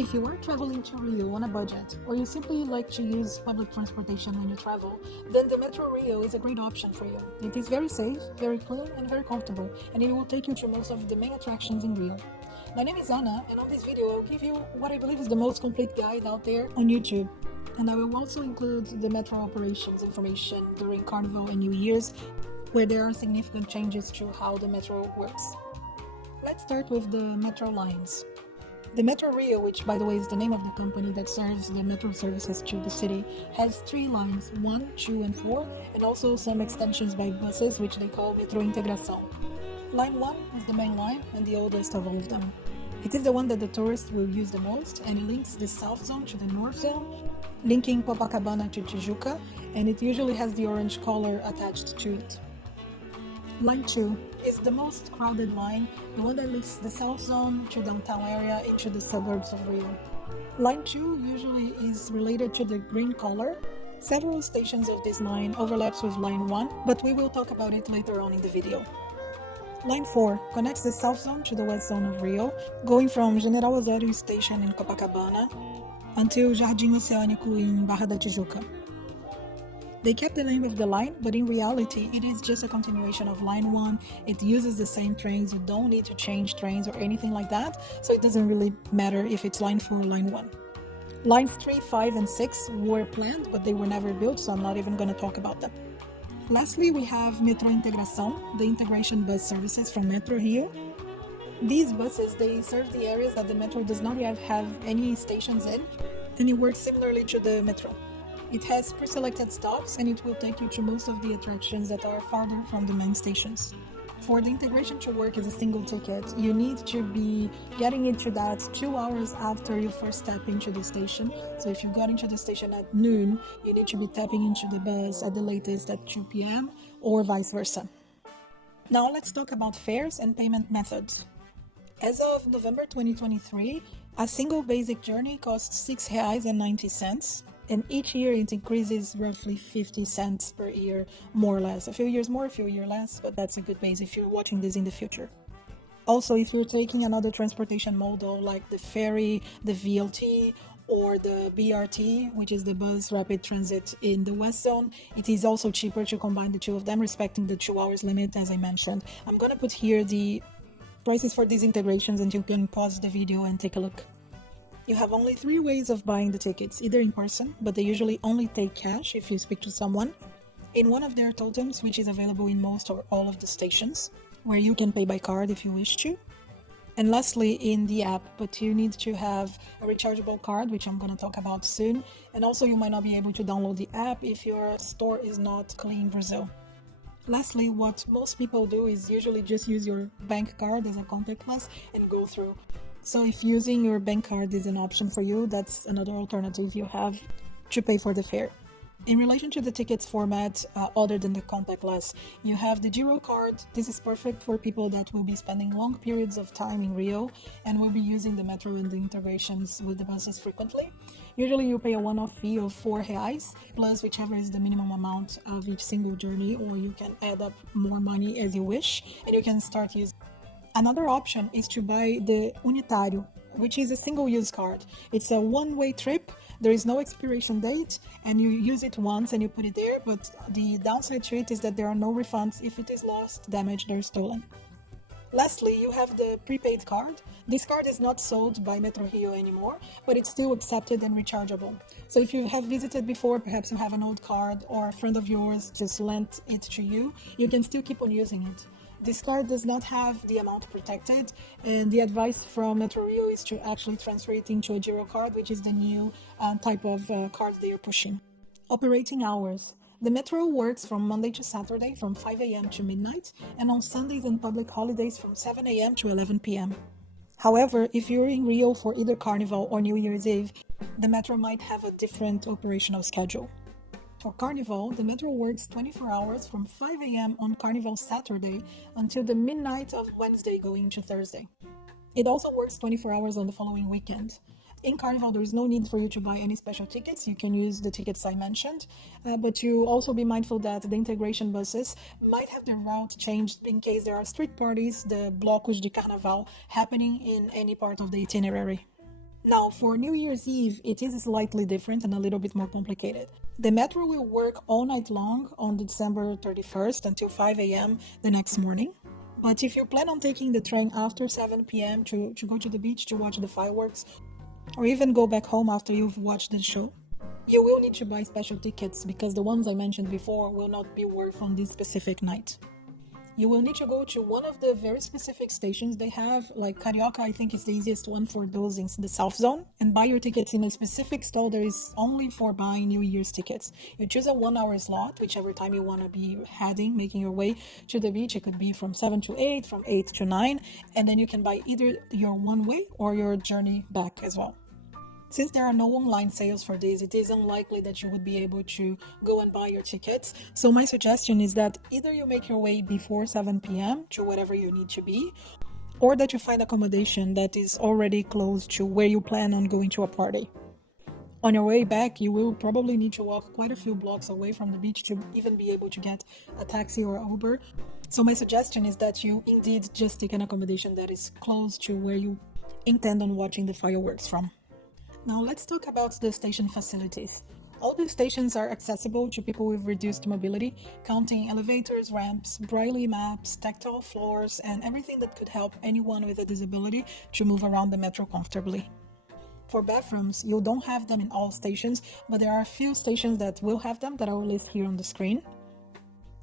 If you are traveling to Rio on a budget, or you simply like to use public transportation when you travel, then the Metro Rio is a great option for you. It is very safe, very clean, and very comfortable, and it will take you to most of the main attractions in Rio. My name is Anna, and on this video I'll give you what I believe is the most complete guide out there on YouTube. And I will also include the Metro operations information during Carnival and New Year's, where there are significant changes to how the Metro works. Let's start with the Metro lines. The Metro Rio, which by the way is the name of the company that serves the metro services to the city, has 3 lines, 1, 2 and 4, and also some extensions by buses which they call Metro Integração. Line 1 is the main line and the oldest of all of them. It is the one that the tourists will use the most, and it links the South Zone to the North Zone, linking Copacabana to Tijuca, and it usually has the orange color attached to it. Line 2 is the most crowded line, the one that links the South Zone to downtown area into the suburbs of Rio. Line 2 usually is related to the green color. Several stations of this line overlaps with Line 1, but we will talk about it later on in the video. Line 4 connects the South Zone to the West Zone of Rio, going from General Osório Station in Copacabana until Jardim Oceânico in Barra da Tijuca. They kept the name of the line, but in reality it is just a continuation of Line 1. It uses the same trains, you don't need to change trains or anything like that, so it doesn't really matter if it's Line 4 or Line 1. Lines 3, 5 and 6 were planned, but they were never built, so I'm not even going to talk about them. Lastly, we have Metro Integração, the integration bus services from Metro Rio. These buses, they serve the areas that the Metro does not yet have any stations in, and it works similarly to the Metro. It has pre-selected stops, and it will take you to most of the attractions that are farther from the main stations. For the integration to work as a single ticket, you need to be getting into that 2 hours after you first step into the station. So if you got into the station at noon, you need to be tapping into the bus at the latest at 2 p.m. or vice versa. Now let's talk about fares and payment methods. As of November 2023, a single basic journey costs R$6.90. And each year it increases roughly 50 cents per year, more or less. A few years more, a few years less, but that's a good base if you're watching this in the future. Also, if you're taking another transportation model like the ferry, the VLT, or the BRT, which is the bus rapid transit in the West Zone, it is also cheaper to combine the two of them, respecting the 2 hours limit as I mentioned. I'm gonna put here the prices for these integrations and you can pause the video and take a look. You have only 3 ways of buying the tickets, either in person, but they usually only take cash if you speak to someone, in one of their totems, which is available in most or all of the stations, where you can pay by card if you wish to, and lastly in the app, but you need to have a rechargeable card, which I'm going to talk about soon, and also you might not be able to download the app if your store is not clean Brazil. Lastly, what most people do is usually just use your bank card as a contactless and go through. So if using your bank card is an option for you, that's another alternative you have to pay for the fare. In relation to the tickets format, other than the contactless, you have the Giro card. This is perfect for people that will be spending long periods of time in Rio and will be using the metro and the integrations with the buses frequently. Usually you pay a one-off fee of R$4, plus whichever is the minimum amount of each single journey, or you can add up more money as you wish, and you can start using. Another option is to buy the Unitário, which is a single-use card. It's a one-way trip, there is no expiration date, and you use it once and you put it there, but the downside to it is that there are no refunds if it is lost, damaged, or stolen. Lastly, you have the prepaid card. This card is not sold by Metro Rio anymore, but it's still accepted and rechargeable. So if you have visited before, perhaps you have an old card or a friend of yours just lent it to you, you can still keep on using it. This card does not have the amount protected, and the advice from Metro Rio is to actually transfer it into a Giro card, which is the new type of card they are pushing. Operating hours. The Metro works from Monday to Saturday from 5 a.m. to midnight, and on Sundays and public holidays from 7 a.m. to 11 p.m. However, if you're in Rio for either Carnival or New Year's Eve, the Metro might have a different operational schedule. For Carnival, the Metro works 24 hours from 5 a.m. on Carnival Saturday until the midnight of Wednesday going to Thursday. It also works 24 hours on the following weekend. In Carnival, there is no need for you to buy any special tickets. You can use the tickets I mentioned, but you also be mindful that the integration buses might have their route changed in case there are street parties, the blocos de carnaval, happening in any part of the itinerary. Now, for New Year's Eve, it is slightly different and a little bit more complicated. The metro will work all night long on December 31st until 5 a.m. the next morning. But if you plan on taking the train after 7 p.m. to go to the beach to watch the fireworks, or even go back home after you've watched the show, you will need to buy special tickets because the ones I mentioned before will not be worth on this specific night. You will need to go to one of the very specific stations they have, like Carioca, I think is the easiest one for those in the South Zone, and buy your tickets in a specific stall that is only for buying New Year's tickets. You choose a 1 hour slot, whichever time you want to be heading, making your way to the beach. It could be from 7 to 8, from 8 to 9, and then you can buy either your one way or your journey back as well. Since there are no online sales for this, it is unlikely that you would be able to go and buy your tickets. So my suggestion is that either you make your way before 7 p.m. to wherever you need to be, or that you find accommodation that is already close to where you plan on going to a party. On your way back, you will probably need to walk quite a few blocks away from the beach to even be able to get a taxi or Uber. So my suggestion is that you indeed just take an accommodation that is close to where you intend on watching the fireworks from. Now let's talk about the station facilities. All the stations are accessible to people with reduced mobility, counting elevators, ramps, braille maps, tactile floors, and everything that could help anyone with a disability to move around the metro comfortably. For bathrooms, you don't have them in all stations, but there are a few stations that will have them that I will list here on the screen.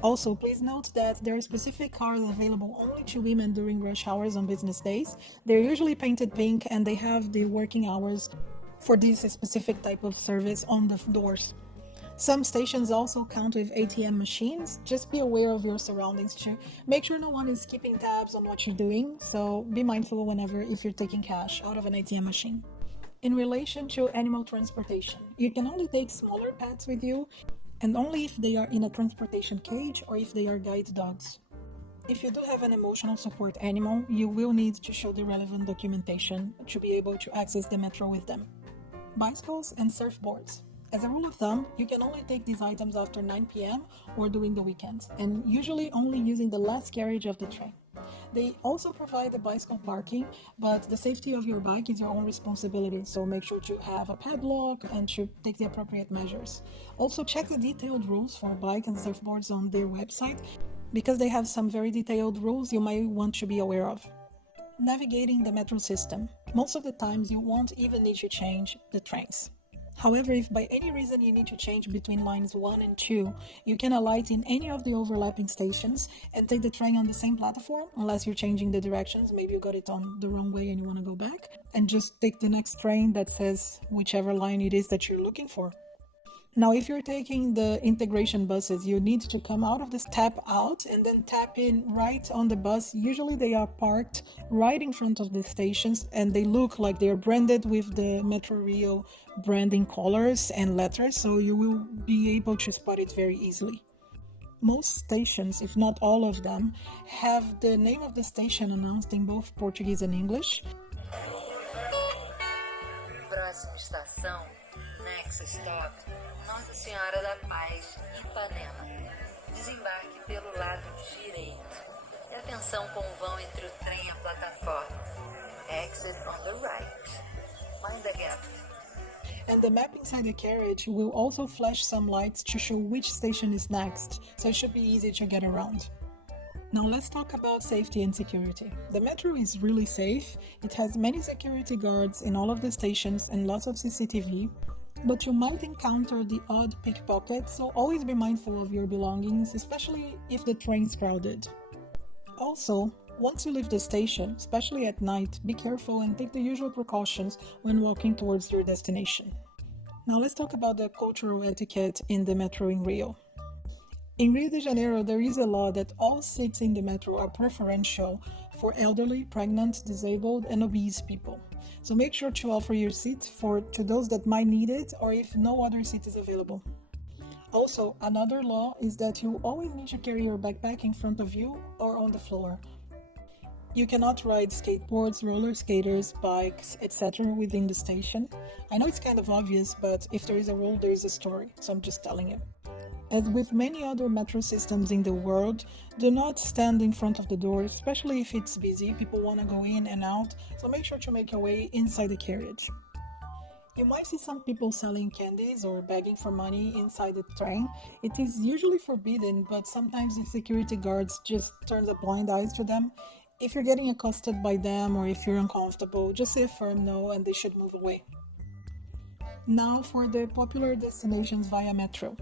Also, please note that there are specific cars available only to women during rush hours on business days. They're usually painted pink and they have the working hours for this specific type of service on the doors. Some stations also count with ATM machines. Just be aware of your surroundings to make sure no one is keeping tabs on what you're doing, so be mindful whenever if you're taking cash out of an ATM machine. In relation to animal transportation, you can only take smaller pets with you, and only if they are in a transportation cage or if they are guide dogs. If you do have an emotional support animal, you will need to show the relevant documentation to be able to access the metro with them. Bicycles and surfboards. As a rule of thumb, you can only take these items after 9 p.m. or during the weekends, and usually only using the last carriage of the train. They also provide the bicycle parking, but the safety of your bike is your own responsibility, so make sure to have a padlock and to take the appropriate measures. Also, check the detailed rules for bike and surfboards on their website, because they have some very detailed rules you might want to be aware of. Navigating the metro system. Most of the times you won't even need to change the trains. However, if by any reason you need to change between lines 1 and 2, you can alight in any of the overlapping stations and take the train on the same platform, unless you're changing the directions, maybe you got it on the wrong way and you want to go back, and just take the next train that says whichever line it is that you're looking for. Now, if you're taking the integration buses, you need to come out of this tap out and then tap in right on the bus. Usually they are parked right in front of the stations and they look like they're branded with the Metro Rio branding colors and letters, so you will be able to spot it very easily. Most stations, if not all of them, have the name of the station announced in both Portuguese and English. Próxima estação, next stop, Nossa Senhora da Paz, Ipanema. Desembarque pelo lado direito. E atenção com o vão entre o trem e a plataforma. Exit on the right. Mind the gap. And the map inside the carriage will also flash some lights to show which station is next, so it should be easy to get around. Now let's talk about safety and security. The metro is really safe. It has many security guards in all of the stations and lots of CCTV, but you might encounter the odd pickpocket, so always be mindful of your belongings, especially if the train's crowded. Also, once you leave the station, especially at night, be careful and take the usual precautions when walking towards your destination. Now let's talk about the cultural etiquette in the metro in Rio. In Rio de Janeiro, there is a law that all seats in the metro are preferential for elderly, pregnant, disabled, and obese people. So make sure to offer your seat to those that might need it, or if no other seat is available. Also, another law is that you always need to carry your backpack in front of you or on the floor. You cannot ride skateboards, roller skaters, bikes, etc. within the station. I know it's kind of obvious, but if there is a rule, there is a story, so I'm just telling you. As with many other metro systems in the world, do not stand in front of the door, especially if it's busy. People want to go in and out, so make sure to make your way inside the carriage. You might see some people selling candies or begging for money inside the train. It is usually forbidden, but sometimes the security guards just turn a blind eye to them. If you're getting accosted by them or if you're uncomfortable, just say a firm no and they should move away. Now for the popular destinations via metro.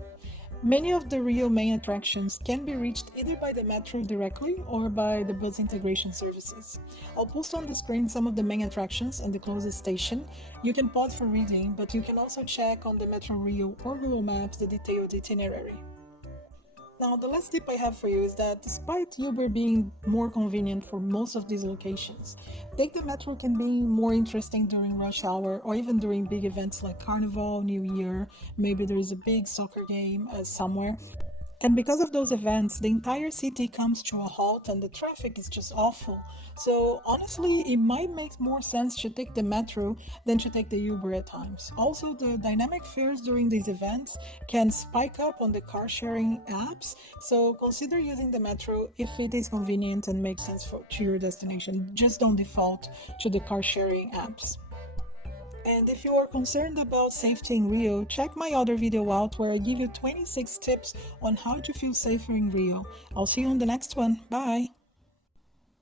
Many of the Rio main attractions can be reached either by the metro directly or by the bus integration services. I'll post on the screen some of the main attractions and the closest station. You can pause for reading, but you can also check on the Metro Rio or Google Maps the detailed itinerary. Now, the last tip I have for you is that despite Uber being more convenient for most of these locations, take the metro can be more interesting during rush hour or even during big events like Carnival, New Year, maybe there is a big soccer game somewhere. And because of those events, the entire city comes to a halt and the traffic is just awful. So honestly, it might make more sense to take the metro than to take the Uber at times. Also, the dynamic fares during these events can spike up on the car sharing apps. So consider using the metro if it is convenient and makes sense to your destination. Just don't default to the car sharing apps. And if you are concerned about safety in Rio, check my other video out where I give you 26 tips on how to feel safer in Rio. I'll see you on the next one. Bye!